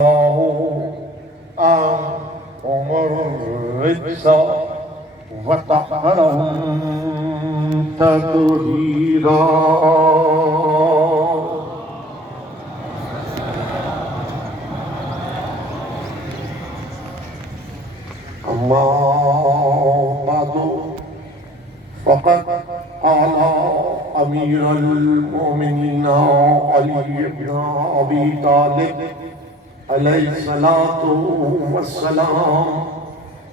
عنهم الرجس وطهرهم تطهيرا. أما بعد فقد قال أمير المؤمنين علي بن أبي طالب عليه الصلاة والسلام: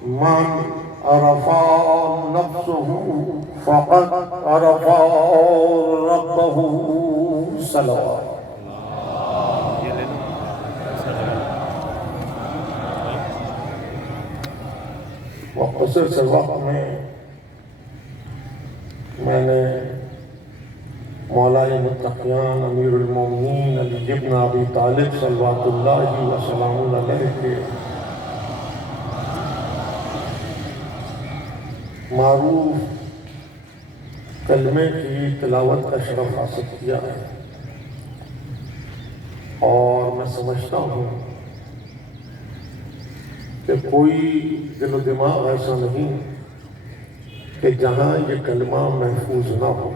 من عرف نفسه فقد عرف ربه. صلوات. مختصر سے وقت میں نے مولا متقیان امیر المومنین علی بن ابی طالب صلوات اللہ وسلام علیہ کے معروف کلمے کی تلاوت کا شرف حاصل کیا ہے، اور میں سمجھتا ہوں کہ کوئی دل و دماغ ایسا نہیں کہ جہاں یہ کلمہ محفوظ نہ ہو.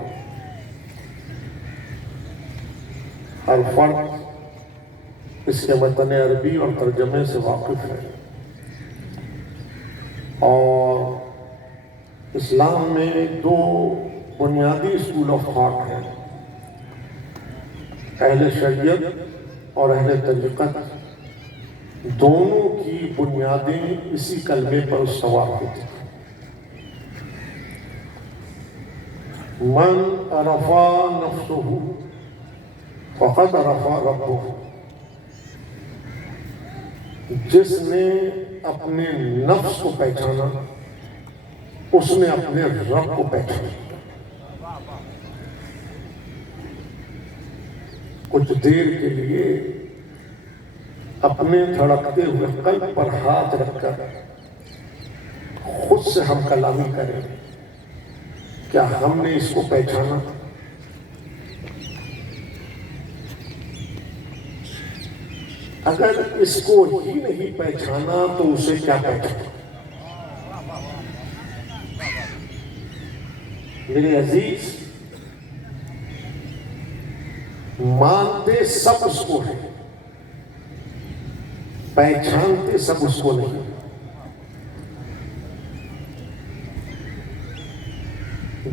ہر فرد اس کے متن عربی اور ترجمے سے واقف ہے، اور اسلام میں دو بنیادی اسکول آف تھاٹ ہیں: اہل شریعت اور اہل طریقت. دونوں کی بنیادیں اسی کلمے پر استوار ہوتی ہیں. من عرف نفسه فقد عرف ربه. جس نے اپنے نفس کو پہچانا اس نے اپنے رب کو پہچانا. کچھ دیر کے لیے اپنے دھڑکتے ہوئے قلب پر ہاتھ رکھ کر خود سے ہم کلامی کریں: کیا ہم نے اس کو پہچانا؟ اگر اس کو ہی نہیں پہچانا تو اسے کیا پہچانا؟ میرے عزیز، مانتے سب اس کو ہیں، پہچانتے سب اس کو نہیں.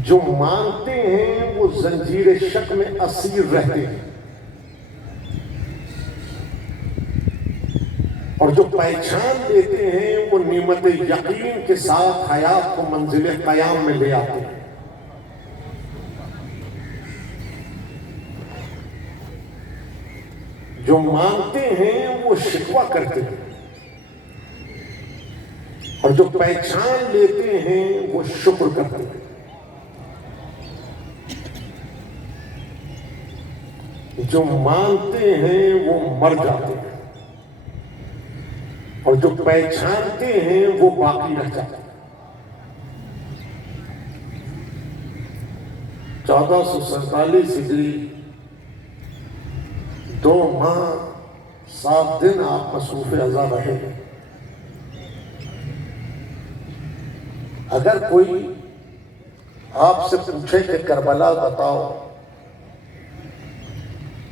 جو مانتے ہیں وہ زنجیر شک میں اسیر رہتے ہیں، اور جو پہچان لیتے ہیں وہ نعمت یقین کے ساتھ حیات کو منزل قیام میں لے آتے ہیں. جو مانتے ہیں وہ شکوہ کرتے ہیں، اور جو پہچان لیتے ہیں وہ شکر کرتے ہیں. جو مانتے ہیں وہ مر جاتے ہیں، اور جو پہچانتے ہیں وہ باقی رہ جاتے ہیں. 1447 ہجری 2 ماہ 7 دن آپ مصروف ازا رہے. اگر کوئی آپ سے پوچھے کہ کربلا بتاؤ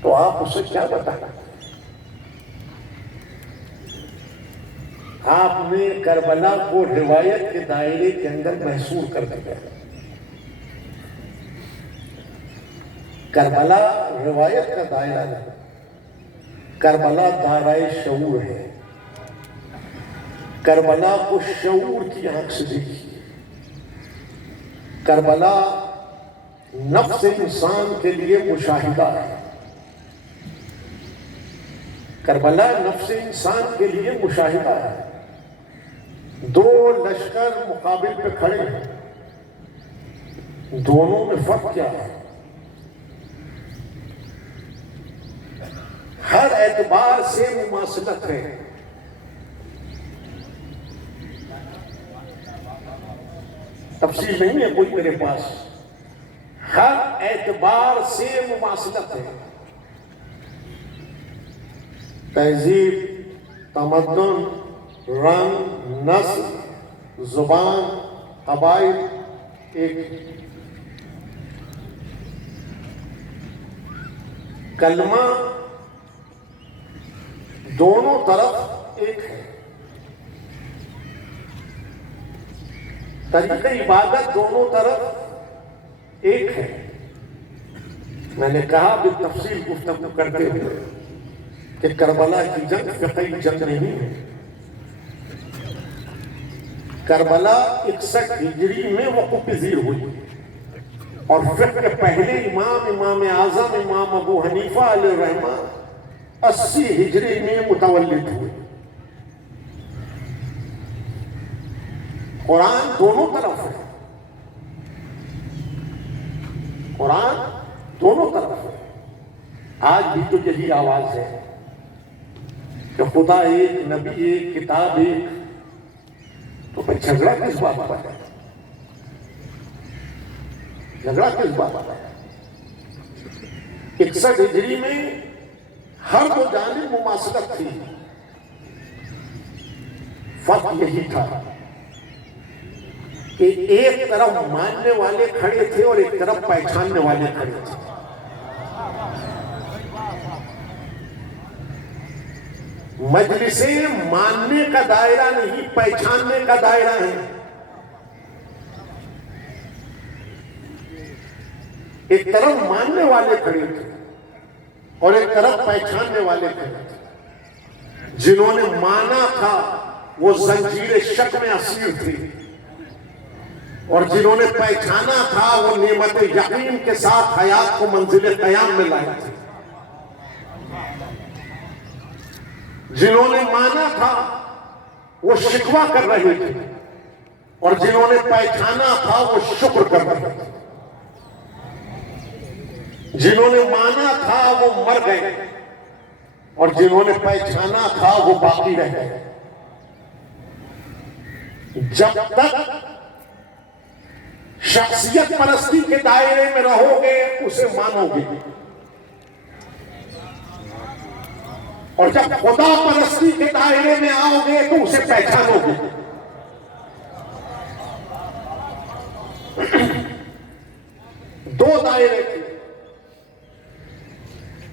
تو آپ اسے کیا بتانا؟ آپ نے کربلا کو روایت کے دائرے کے اندر محصور کر دیا. کربلا روایت کا دائرہ ہے، کربلا دائرۂ شعور ہے. کربلا کو شعور کی آنکھ سے دیکھیے. کربلا نفس انسان کے لیے مشاہدہ ہے. کربلا نفس انسان کے لیے مشاہدہ ہے. 2 لشکر مقابل پہ کھڑے ہیں، دونوں میں فرق کیا ہے؟ ہر اعتبار سے مماثلت ہے. تفصیل نہیں ہے کوئی میرے پاس. ہر اعتبار سے مماثلت ہے. تہذیب تمدن، رنگ، نسل، زبان، قبائل ایک ہے۔ کلمہ دونوں طرف ایک ہے، طریقہ عبادت دونوں طرف ایک ہے۔ میں نے کہا بالتفصیل گفتگو کرتے ہوئے کہ کربلا کی جنگ فقہی جنگ نہیں ہے۔ کربلا 61 ہجری میں وقوع پذیر ہوئی اور فقہ کے پہلے امام اعظم امام ابو حنیفہ علیہ الرحمہ 80 ہجری میں متولد ہوئے۔ قرآن دونوں طرف ہے، قرآن دونوں طرف ہے۔ آج بھی تو یہی آواز ہے کہ خدا ایک، نبی ایک، کتاب ایک، تو پھر جھگڑا کس بات پر ہے؟ جھگڑا کس بات پر ہے؟ 61 ہجری میں ہر دو جانب مماثلت تھی، فرق یہی تھا کہ ایک طرف ماننے والے کھڑے تھے اور ایک طرف پہچاننے والے کھڑے تھے۔ مجلسیں ماننے کا دائرہ نہیں، پہچاننے کا دائرہ ہے۔ ایک طرف ماننے والے کھڑے تھے اور ایک طرف پہچاننے والے کھڑے تھے۔ جنہوں نے مانا تھا وہ زنجیر شک میں اسیر تھے، اور جنہوں نے پہچانا تھا وہ نعمت یقین کے ساتھ حیات کو منزل قیام میں لائے تھے۔ جنہوں نے مانا تھا وہ شکوہ کر رہے تھے، اور جنہوں نے پہچانا تھا وہ شکر کر رہے تھے۔ جنہوں نے مانا تھا وہ مر گئے، اور جنہوں نے پہچانا تھا وہ باقی رہ گئے۔ جب تک شخصیت پرستی کے دائرے میں رہو گے اسے مانو گے، اور جب خدا پرستی کے دائرے میں آؤ گے تو اسے پہچانو گے۔ دو دائرے تھے،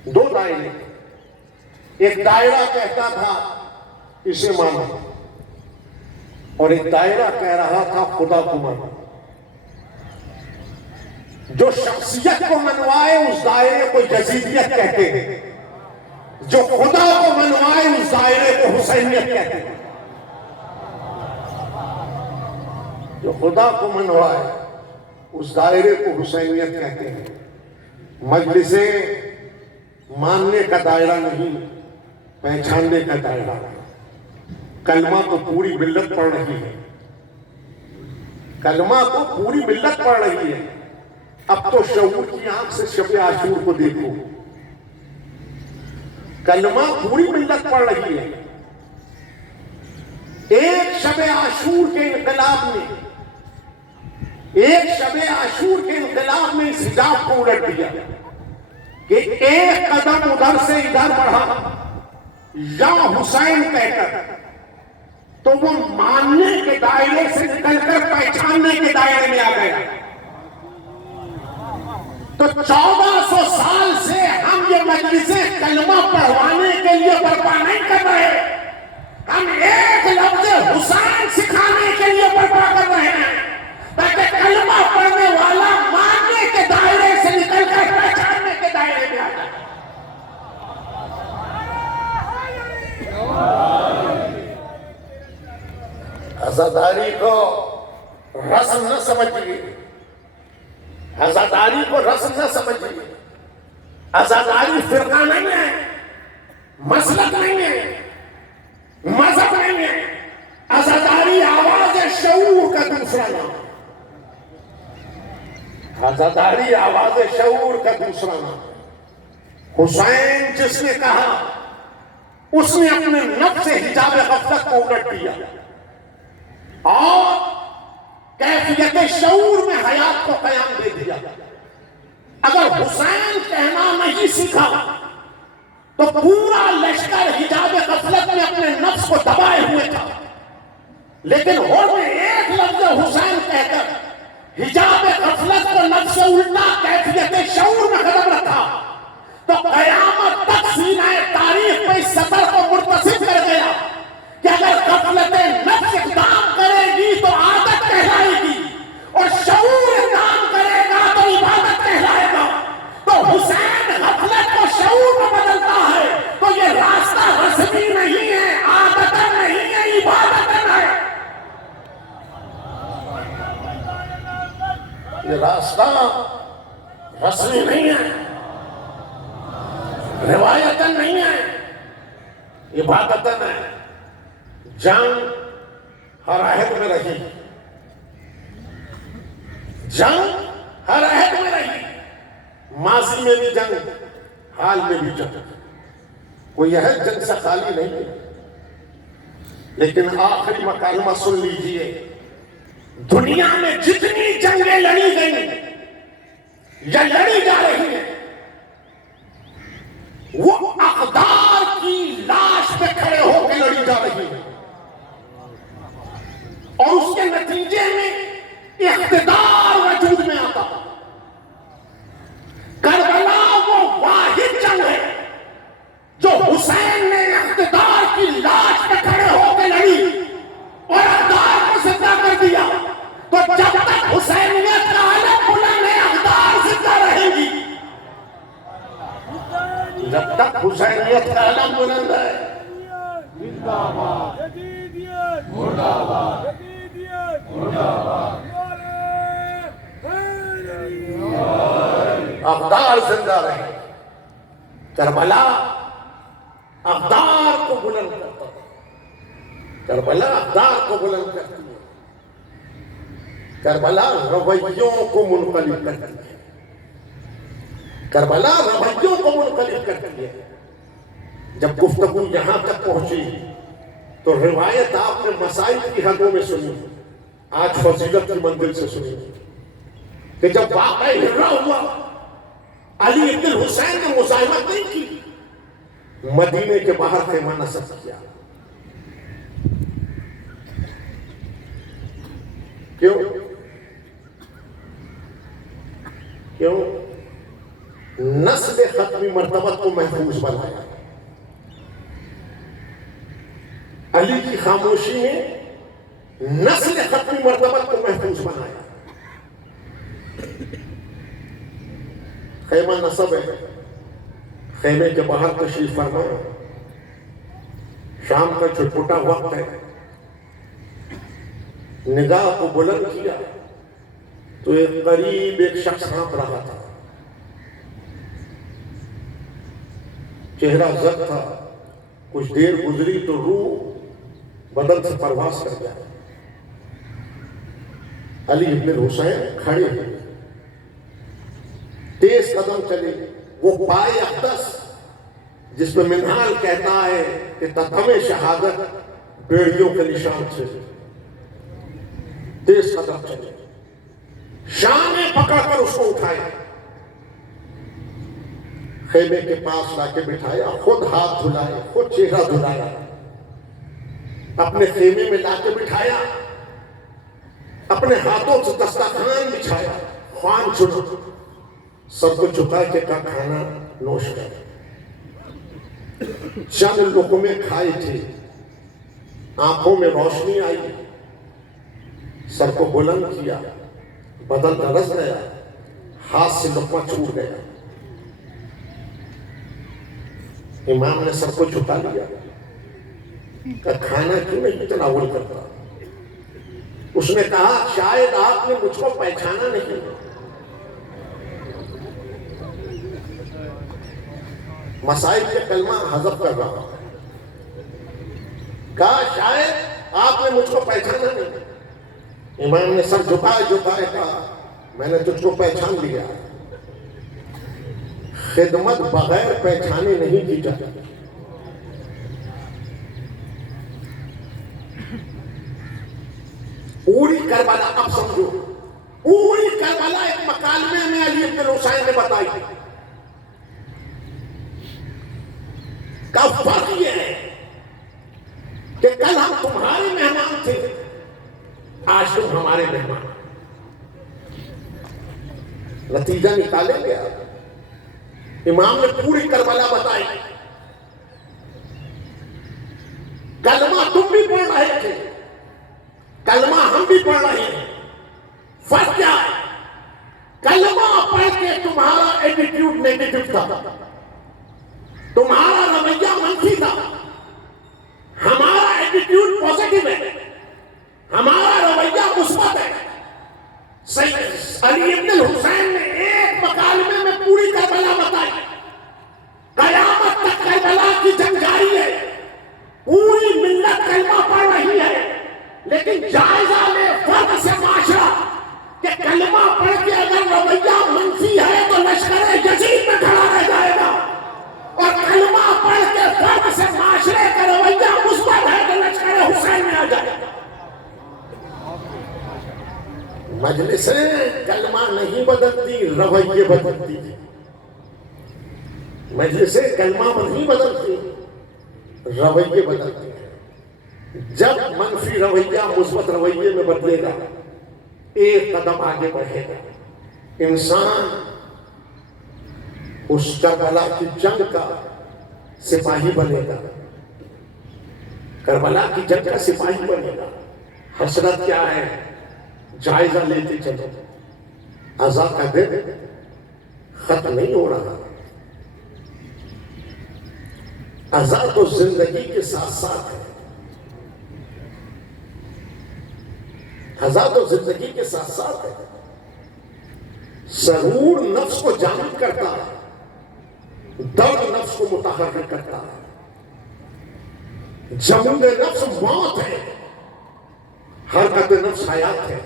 دو دائرے۔ ایک دائرہ کہتا تھا اسے مانو، اور ایک دائرہ کہہ رہا تھا خدا کو مانو۔ جو شخصیت کو منوائے اس دائرے کو یزیدیت کہتے ہیں، جو خدا کو منوائے اس دائرے کو حسینیت کہتے ہیں۔ جو خدا کو منوائے اس دائرے کو حسینیت کہتے ہیں۔ مجلسیں ماننے کا دائرہ نہیں، پہچاننے کا دائرہ۔ کلمہ تو پوری ملت پڑھ رہی ہے، کلمہ تو پوری ملت پڑھ رہی ہے۔ اب تو شعور کی آنکھ سے شب عاشور کو دیکھو، کلمہ پوری ملت پڑھ رہی ہے۔ ایک شب عاشور کے انقلاب میں، ایک شب عاشور کے انقلاب میں اس حجاب کو الٹ دیا کہ ایک قدم ادھر سے ادھر بڑھا یا حسین کہہ کر، تو وہ ماننے کے دائرے سے نکل کر پہچاننے کے دائرے میں آ گیا۔ تو 1400 سال سے ہم یہ مجلسیں کلمہ پڑھوانے کے لیے برپا نہیں کر رہے، ہم ایک لفظ حسین سکھانے کے لیے برپا کر رہے ہیں، تاکہ کلمہ پڑھنے والا ماننے کے دائرے سے نکل کر پہچاننے کے دائرے میں آ جائے۔ عزاداری کو رسم نہ سمجھیے، عزاداری کو رسم نہ سمجھیے۔ عزاداری فرقہ نہیں ہے، مسلک نہیں ہے، مذہب نہیں ہے۔ عزاداری آواز شعور کا دوسرا نام، عزاداری آواز شعور کا دوسرا نام۔ حسین جس نے کہا اس نے اپنے نفس سے حجاب غفلت کو الٹ دیا اور کیفیت شعور میں حیات کو قیام دے دیا۔ اگر حسین کہنا نہیں سیکھا تو پورا لشکر حجاب غفلت میں اپنے نفس لیکن ہوش میں ایک لفظ حسین کہہ کر حجاب غفلت کو نفس الٹا کیفیت شعور میں قدم رکھا تو قیامت تک سینہ تاریخ پہ اس سطر کو مرتصف کر گیا کہ اگر غفلت نفس اقدام کرے گی تو عادت کہلائے گی اور شعور اقدام کرے گا تو عبادت کہلائے گا. تو حسین غفلت کو شعور میں بدلتا ہے. تو یہ راستہ رسمی نہیں ہے، عادت نہیں ہے، عبادت ہے. یہ راستہ رسمی نہیں ہے، روایت نہیں ہے، عبادت ہے. جنگ ہر عہد میں رہی، جنگ ہر عہد میں رہی، ماضی میں بھی جنگ، حال میں بھی جنگ. کوئی عہد جنگ سے خالی نہیں ہے. لیکن آخری مکالمہ سن لیجئے، دنیا میں جتنی جنگیں لڑی گئی یا لڑی جا رہی ہیں وہ اقدار کی لاش پہ کھڑے ہو کے لڑی جا رہی ہیں، اور اس کے نتیجے میں اقتدار وجود میں آتا. کربلا وہ واحد جنگ ہے جو حسین نے اقتدار کی لاش پہ کھڑے ہو کے لڑی اور اقدار کو زندہ کر دیا. تو جب تک حسینیت کا علم بلند ہے اقدار زندہ رہے گی. جب تک حسینیت کا علم بلند ہے زندہ باد جدیدیت، مردہ باد جدیدیت، مردہ باد. اقدار زندہ رہے. کربلا اقدار کو بلند کرتا ہے، کربلا اقدار کو بلند کرتی ہے. کربلا رویوں کو منقلب کرتی ہے، کربلا رویوں کو منقلب کرتی ہے. جب گفتگو یہاں تک پہنچی تو روایت آپ نے مسائل کی حدوں میں سنی، آج فضیلت کی منزل سے سنی کہ جب واقعہ ہرا ہوا علی ابن الحسین نے مزاحمت نہیں کی، مدینے کے باہر خیمہ نصب کیا. کیوں؟ کیوں؟ نسل ختمی مرتبت کو محفوظ بنایا. علی کی خاموشی نے نسل ختمی مرتبت کو محفوظ بنایا. خیمہ نصب ہے، خیمے کے باہر تشریف فرما، شام کا چھٹپٹا وقت ہے. نگاہ کو بلند کیا تو ایک قریب ایک شخص ہانپ رہا تھا. چہرہ زرد تھا. کچھ دیر گزری تو روح بدن سے پرواز کر گیا. علی ابن الحسین کھڑے ہوئے، تیز قدم چلے. وہ پائے اقدس جس پہ منہال کہتا ہے کہ تتمِ شہادت بیڑیوں کے نشان سے، تیز قدم چلے، شانے پکڑ کر اس کو اٹھایا، خیمے کے پاس لا کے بٹھایا، خود ہاتھ دھلائے، خود چہرہ دھلایا، اپنے خیمے میں لا کے بٹھایا، اپنے ہاتھوں سے دسترخوان بچھایا، خوان چنا، سب کو چکا کے کا کھانا نوش کر. چند لقمے کھائے تھے، آنکھوں میں روشنی آئی، سر کو بلند کیا، بدن درس گیا، ہاتھ سے لقمہ چھوٹ گیا. امام نے سر کو جھکا لیا کہ کھانا کیوں نہیں تناول کرتا. اس نے کہا شاید آپ نے مجھ کو پہچانا نہیں. مسائل کے کلمہ حذف کر رہا. کہا شاید آپ نے مجھ کو پہچانا نہیں. امام نے سر جھکائے کہا میں نے تجھ کو پہچان لیا. خدمت بغیر پہچانے نہیں کی جاتی. پوری کربلا اب سمجھو، پوری کربلا ایک مکالمے میں علی ابن الحسین نے بتائی. کا فرق یہ ہے کہ کل ہم تمہارے مہمان تھے، آج تم ہمارے مہمان، نتیجہ نکالیں گے آپ؟ امام نے پوری کربلا بتائی، کلمہ تم بھی پڑھ رہے تھے، کلمہ ہم بھی پڑھ رہے ہیں، فرق کیا ہے؟ کلمہ پڑھ کے تمہارا ایٹیٹیوڈ نیگیٹو تھا، تمہارا رویہ منفی تھا، ہمارا ایٹیٹیوڈ پازیٹو ہے، ہمارا رویہ مثبت ہے۔ علی ابن الحسین نے ایک مکالمے میں پوری کربلا بتائی، قیامت تک کربلا کی جنگ جاری ہے، پوری ملت کلمہ پڑھ رہی ہے، لیکن جائزہ لے فرد سے معاشرہ کہ کلمہ پڑھ کے اگر رویہ منفی ہے تو لشکر یزید میں کھڑا رہ جائے گا، اور کلمہ پڑھ کے فرد سے معاشرے کا رویہ مثبت ہے تو لشکر حسین میں آ جائے گا۔ مجلسیں کلمہ نہیں بدلتی، رویے بدلتی، مجلسیں کلمہ نہیں بدلتی، رویے بدلتے ہیں۔ جب منفی رویہ مثبت رویے میں بدلے گا، ایک قدم آگے بڑھے گا، انسان اس کربلا کی جنگ کا سپاہی بنے گا، کربلا کی جنگ کا سپاہی بنے گا۔ حسرت کیا ہے؟ جائزہ لیتے چلو، عزا کا دن ختم نہیں ہو رہا، عزا تو زندگی کے ساتھ ساتھ ہے، عزا تو زندگی کے ساتھ ساتھ ہے۔ سرور نفس کو جامد کرتا ہے، درد نفس کو متحرک کرتا ہے، جمود نفس موت ہے، حرکت نفس حیات ہے۔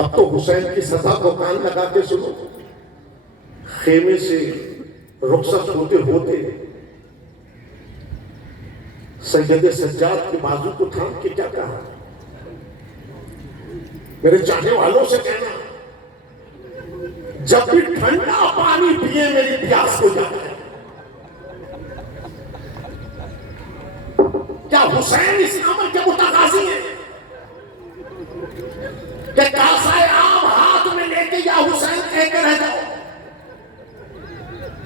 اب تو حسین کی سزا کو کان لگا کے سنو، خیمے سے رخصت ہوتے ہوتے سید سجاد کے بازو کو تھام کے کیا کہا؟ میرے چاہنے والوں سے کہنا، جب بھی ٹھنڈا پانی پیے میری پیاس ہو جاتا ہے۔ کیا حسین اس عمل کے متقاضی ہیں کہ کاسہ آب ہاتھ میں لے کے یا حسین کہہ کے رہ جاؤ؟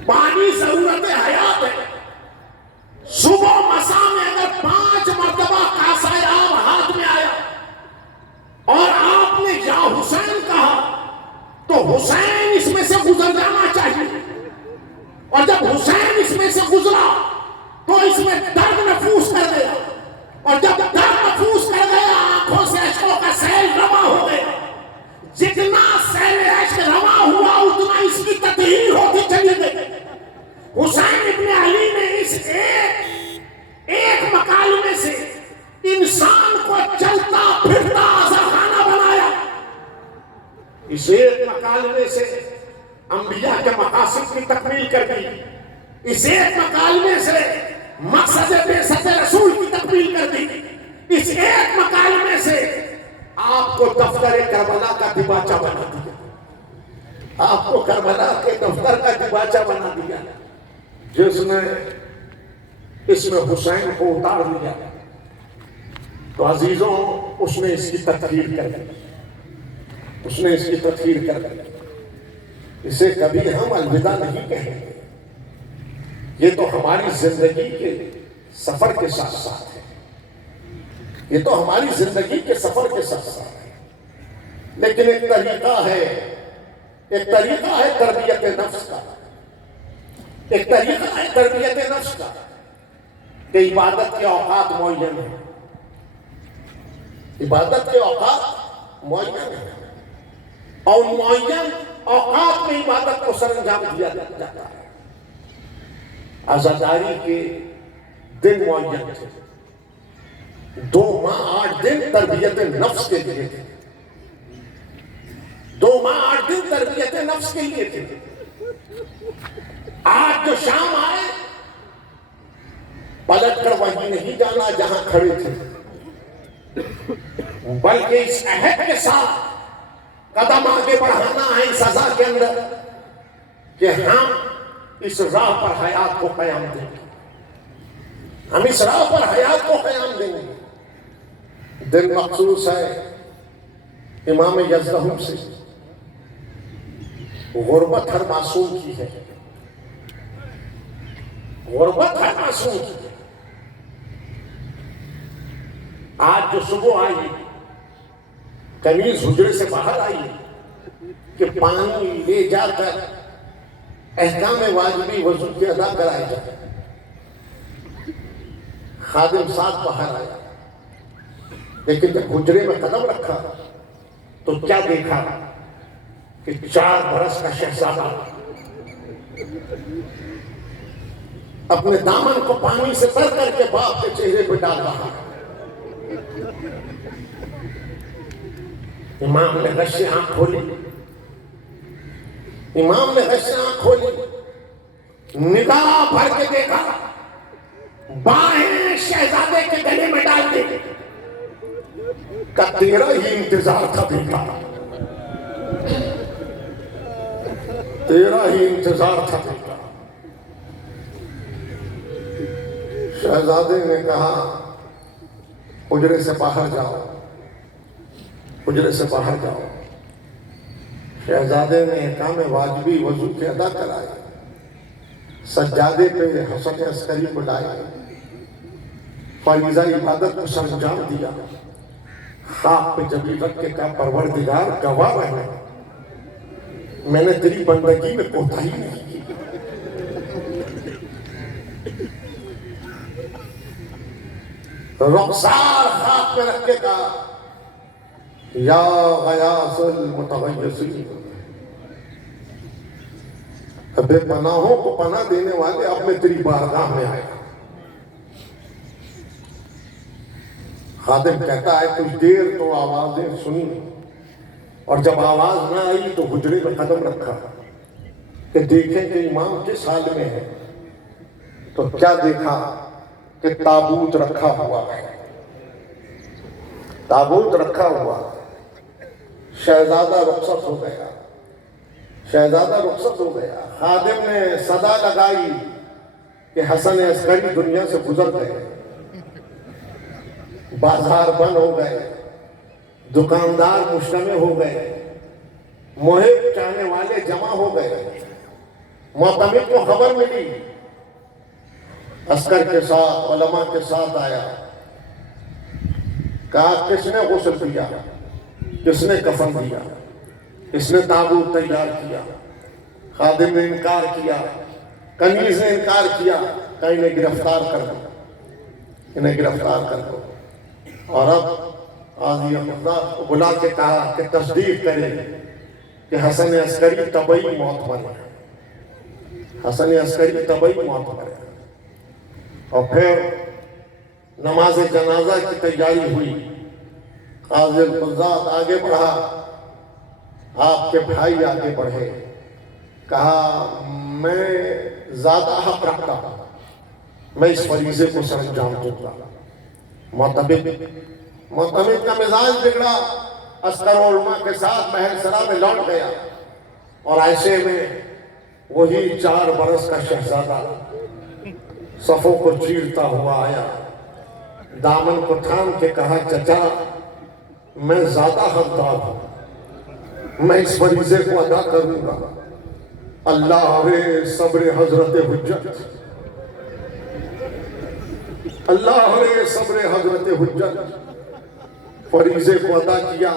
پانی ضرورت حیات ہے، صبح مساء میں اگر 5 مرتبہ کاسہ آب ہاتھ میں آیا اور آپ نے یا حسین کہا تو حسین اس میں سے گزر جانا چاہیے، اور جب حسین اس میں سے گزرا تو اس میں درد نفوس کر گیا، اور جب درد نفوس کر گیا آنکھوں سے اشکوں کا سیل رواں ہو گیا۔ جتنا سیل اشک رواں ہوا اتنا اس کی تطہیر ہوتی چلی گئی۔ حسین ابن علی نے اس ایک مکالمے سے انسان کو چلتا پھرتا آزادانہ بنایا، اس ایک مکالمے سے انبیاء کے مقاصد کی تکمیل کر دی، اس ایک مکالمے سے مقصد بعثت رسول کی تکمیل کر دی، اس ایک مکالمے سے آپ کو دفتر کربلا کا دیباچہ بنا دیا، آپ کو کربلا کے دفتر کا دیباچہ بنا دیا، جس نے اس میں حسین کو اتار دیا تو عزیزوں اس نے اس کی تطہیر کر دی، اس نے اس کی تطہیر کر دی۔ اسے کبھی ہم الوداع نہیں کہیں گے، یہ تو ہماری زندگی کے سفر کے ساتھ ساتھ ہے، یہ تو ہماری زندگی کے سفر کے ساتھ ساتھ ہے، لیکن ایک طریقہ ہے تربیت نفس کا، ایک طریقہ ہے تربیت نفس کا کہ عبادت کے اوقات معین ہیں، عبادت کے اوقات معین ہیں، اور معین اوقات میں عبادت کو سر انجام دیا جاتا ہے۔ عزاداری کے دن معین تھے، 2 ماہ 8 دن تربیت نفس کے لیے تھے، 2 ماہ 8 دن تربیت نفس کے لیے تھے۔ آج جو شام آئے پلٹ کر وہیں نہیں جانا جہاں کھڑے تھے، بلکہ اس عہد کے ساتھ قدم آگے بڑھانا ہے اس سزا کے اندر کہ ہم اس راہ پر حیات کو قیام دیں گے، ہم اس راہ پر حیات کو قیام دیں گے۔ دن مخصوص ہے امام یزدہم سے. غربت ہر معصوم کی ہے، غربت ہر معصوم کی ہے. آج جو صبح آئی کنیز حجرے سے باہر آئی کہ پانی لے جا کر احکام واجبی وضو کی ادا کرائے جائے. خادم ساتھ باہر آیا، لیکن جب حجرے میں قدم رکھا تو کیا دیکھا کہ 4 برس کا شہزادہ اپنے دامن کو پانی سے تر کر کے باپ کے چہرے پہ ڈال رہا. امام نے غش سے آنکھ کھولی، امام نے غش سے آنکھ کھولی، نگاہ بھر کے دیکھا، باہیں شہزادے کے گلے میں ڈال دی. کہ تیرا ہی انتظار تھا بیٹا، تیرا ہی انتظار تھا بیٹا. شہزادے نے کہا حجرے سے باہر جاؤ، حجرے سے باہر جاؤ. شہزادے نے احکام واجبی وضو کے ادا کرائے، سجادے پہ حسن عسکری کو لائے، فریضہ عبادت کو سرانجام دیا. خاک پہ جبین رکھ کے کہا پروردگار گواہ رہنا، میں نے تیری بندگی میں کوتاہی نہیں کی. رخسار خاک پہ رکھ کے کہا یا غیاث المتغیثین، بے پناہوں کو پناہ دینے والے اب میں تیری بارگاہ میں آیا. خادم کہتا ہے کچھ دیر تو آوازیں سنی، اور جب آواز نہ آئی تو حجرے میں قدم رکھا کہ دیکھیں کہ امام کس حال میں ہے. تو کیا دیکھا کہ تابوت رکھا ہوا ہے، تابوت رکھا ہوا. شہزادہ رخصت ہو گیا، شہزادہ رخصت ہو گیا. خادم نے صدا لگائی کہ حسن عسکری دنیا سے گزر گئے. بازار بند ہو گئے، دکاندار مجتمع ہو گئے، محب چاہنے والے جمع ہو گئے. معتمد کو خبر ملی، عسکر کے ساتھ علماء کے ساتھ آیا. کہا کس نے غسل کیا، کس نے کفن دیا، کس نے تابوت تیار کیا. خادم نے انکار کیا، کنیز نے انکار کیا. کہ انہیں گرفتار کر دو، انہیں گرفتار کر دو. اور اب قاضی خدا کو بلا کے کہا کہ تصدیق کرے کہ حسن عسکری طبعی موت مرے، حسن عسکری طبعی موت مرے. اور پھر نماز جنازہ کی تیاری ہوئی. قاضی القضات آگے بڑھا، آپ کے بھائی آگے بڑھے. کہا میں زیادہ حق رکھتا ہوں، میں اس فریضے کو سر انجام دوں گا. معتمد کا مزاج بگڑا، عسکر و علماء کے ساتھ محل سرا میں لوٹ گیا. اور ایسے میں وہی 4 برس کا شہزادہ صفوں کو چیرتا ہوا آیا، دامن کو تھام کے کہا چچا میں زیادہ حقدار ہوں، میں اس فریضے کو ادا کروں گا. اللہ رے صبر حضرت حجت، اللہ رے صبر حضرت حجت. فریضے کو ادا کیا،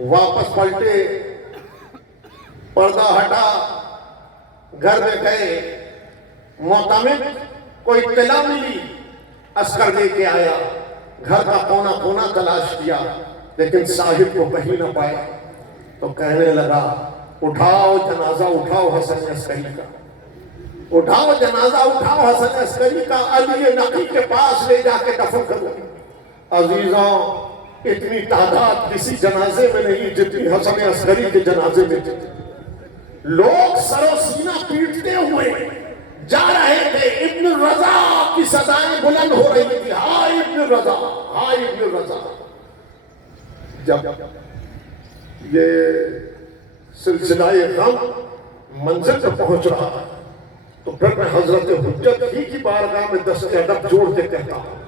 واپس پلٹے، پردہ ہٹا، گھر میں گئے. معتمد کو اطلاع ملی، عسکر لے کے آیا. گھر کا کونا کونا تلاش کیا، لیکن صاحب کو کہیں نہ پایا. تو کہنے لگا اٹھاؤ جنازہ اٹھاؤ حسن عسکری کا، اٹھاؤ جنازہ اٹھاؤ حسن عسکری کا، علی نقی کے پاس لے جا کے دفن کرو. عزیزاں اتنی تعداد کسی جنازے میں نہیں جتنی حسن عسکری کے جنازے میں تھی. لوگ سر و سینہ پیٹتے ہوئے جا رہے تھے. ابن رضا کی صدائیں بلند ہو رہی تھی، ہائے ابن رضا، ہائے ابن رضا. جب یہ سلسلہ غم منزل پر پہنچ رہا ہے تو پھر میں حضرت حجت ہی کی بارگاہ میں دست ادب جوڑ کے کہتا ہوں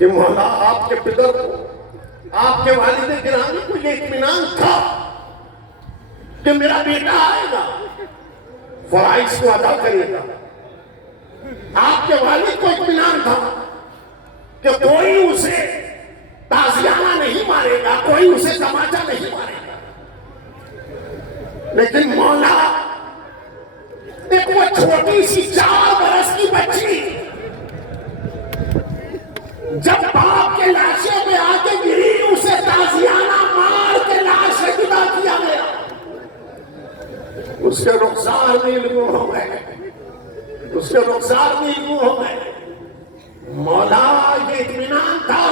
کہ مولا آپ کے پدر کو، آپ کے والد گرامی کو یہ اطمینان تھا کہ میرا بیٹا آئے گا، فرائض کو ادا کرے گا۔ آپ کے والد کو اطمینان تھا کہ کوئی اسے تازیانہ نہیں مارے گا، کوئی اسے تماچا نہیں مارے گا۔ لیکن مولا ایک وہ چھوٹی سی 4 برس کی بچی جب باپ کے لاشے میں آگے گری، اسے تازیانہ مار کے لاش جدا کیا گیا، اس کے رخسار نیلگون ہو گئے، اس کے رخسار نیلگون ہو گئے۔ مولا یہ اطمینان تھا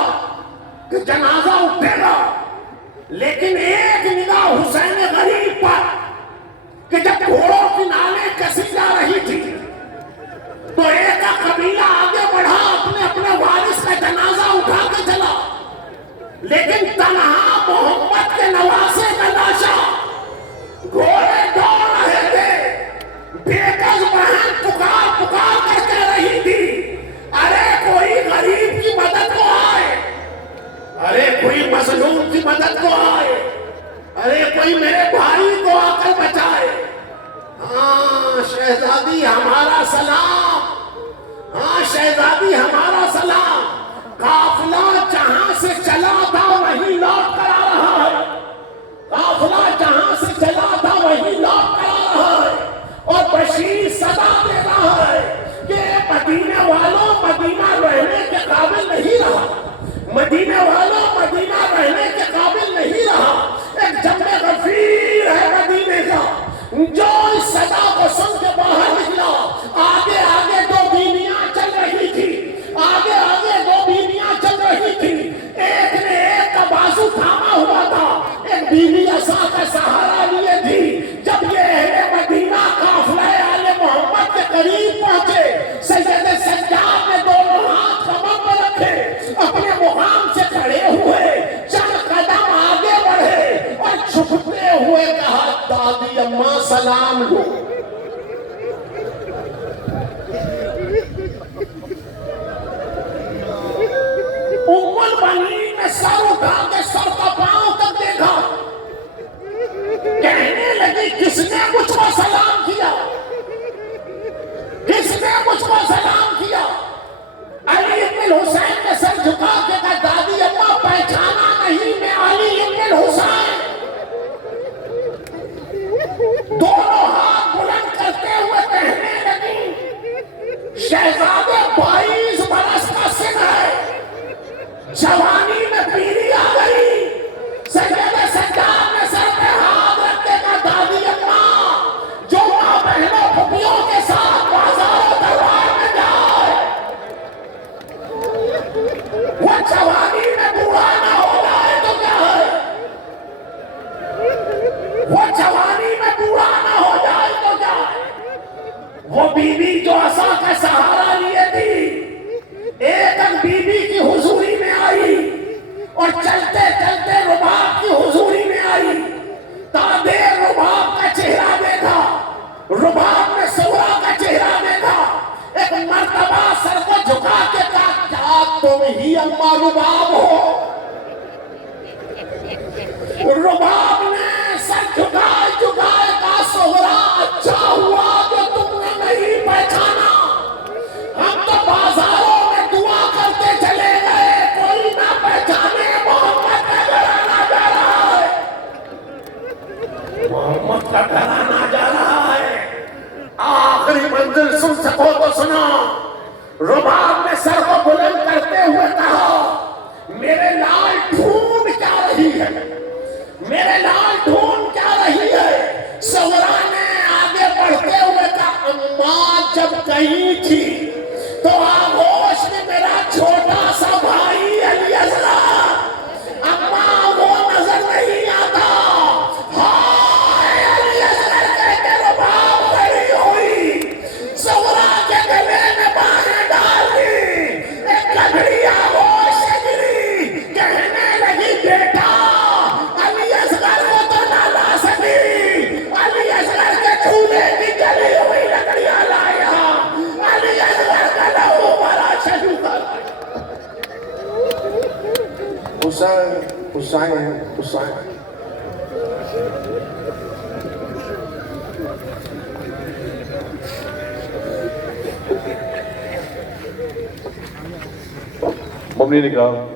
کہ جنازہ اٹھے گا، لیکن ایک نگاہ حسین غریب پر کہ جب گھوڑوں کی نالیں کسی جا رہی تھی تو ایک قبیلہ آگے بڑھا، اپنے اپنے وارث کا جنازہ اٹھا کے چلا، لیکن تنہا محمد کے نواسے کا لاشا، گھوڑے دوڑ رہے تھے، بےکس بہن پکار پکار کر کہہ رہی تھی، ارے کوئی غریب کی مدد کو آئے، ارے کوئی مظلوم کی مدد کو آئے، ارے کوئی میرے بھائی کو آ کر بچائے۔ ہاں شہزادی ہمارا سلام، ہاں شہزادی ہمارا سلام، قافلہ جہاں سے چلا تھا وہیں لوٹ کر آ رہا ہے، قافلہ جہاں سے چلا تھا وہیں لوٹ کر آ رہا ہے، اور بشیر صدا دے رہا ہے کہ مدینے والوں مدینہ رہنے کے قابل نہیں رہا، مدینے والوں مدینہ رہنے کے قابل نہیں رہا۔ ایک جنب غفیر ہے مدینے کا جو اس صدا کو سن کے باہر نکلا۔ آگے آگے 2 بیویاں چل رہی تھی، آگے آگے 2 بیویاں چل رہی تھی، ایک نے ایک کا بازو تھاما ہوا تھا، ایک بیوی عصا کا سہارا لیے تھی۔ جب یہ اہل مدینہ قافلہ آل محمد کے قریب پہنچے، سید سجاد نے دونوں ہاتھ کمر پر رکھے، اپنے مقام سے کھڑے ہوئے، چند قدم آگے بڑھے اور جھکتے ہوئے کہا، دادی اماں سلام لو۔ ام البنین نے سر اٹھا کے سر کا پاؤں تک دیکھا، کہنے لگی کس نے مجھ کو سلام کیا، کس نے مجھ کو سلام کیا؟ علی ابن الحسین نے سر جھکا کے کہا، دادی اماں پہچانا نہیں، میں علی ابن الحسین۔ دونوں ہاتھ بلند کرتے ہوئے کہنے لگی، شہزادے 22 برس کا سن ہے، جوانی میں پیری آ گئی۔ سید سجاد نے سر پہ ہاتھ رکھ کے کہا، دادی اماں جو ماں بہنوں پھپھیوں کے ساتھ بازار و دربار میں جائے وہ جوانی میں بوڑھا نہ ہو جائے تو کیا ہے، وہ جوانی میں بوڑھا نہ ہو جائے تو کیا ہے۔ وہ بیوی جو عصا کا سہارا لیے تھی، ایک بیوی کی حضوری میں آئی اور چلتے چلتے رباب کی حضوری میں آئی، تادیر رباب کا چہرہ دیکھا، رباب نے سورا کا چہرہ دیکھا، ایک مرتبہ سر کو جھکا کے کہا، کیا تم ہی اماں رباب ہو؟ رباب نے سر جھکائے جھکائے کہا، سورا اچھا ہوا کہ تم نے نہیں پہچانا، ہم تو بازاروں میں دعا کرتے چلے گئے، کوئی نہ پہچانے محمد کا گھرانہ جا رہا ہے، محمد کا گھرانہ جا رہا ہے۔ آخری منزل سن سکو تو سنا۔ رباب نے سر کو بلند کرتے ہوئے کہا، میرے لال ڈھونڈ کیا رہی ہے، میرے لال ڈھونڈ کیا رہی ہے؟ سورا نے آگے بڑھتے ہوئے کہا، اماں جب کہیں تھی تو آغوش میں میرا چھوٹا سا بھائی علی اصغر، اماں وہ نظر نہیں آتا۔ ہائے علی اصغر کہہ کے رباب کھڑی ہوئی، سورا کے گلے میں باہیں ڈال دی، ایک لکڑی آغوش سے گری، کہنے لگی، بیٹا علی اصغر کو تو نہ لا سکی، علی اصغر کے چولہے کی جلی ہوئی لکڑیاں لایا، علی اصغر کا لہو حسین حسین حسین. ممنی نے کہا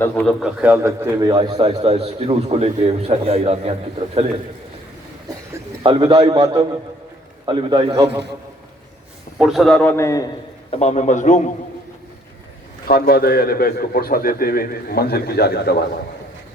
نظم و ضبط کا خیال رکھتے ہوئے آہستہ آہستہ اس جلوس کو لے کے حسینیہ ایرانیان کی طرف چلے. الوداعی ماتم، الوداعی غم. پرسداروں نے امام مظلوم خانوادہ اہل بیت کو پرسہ دیتے ہوئے منزل کی جانب روانہ.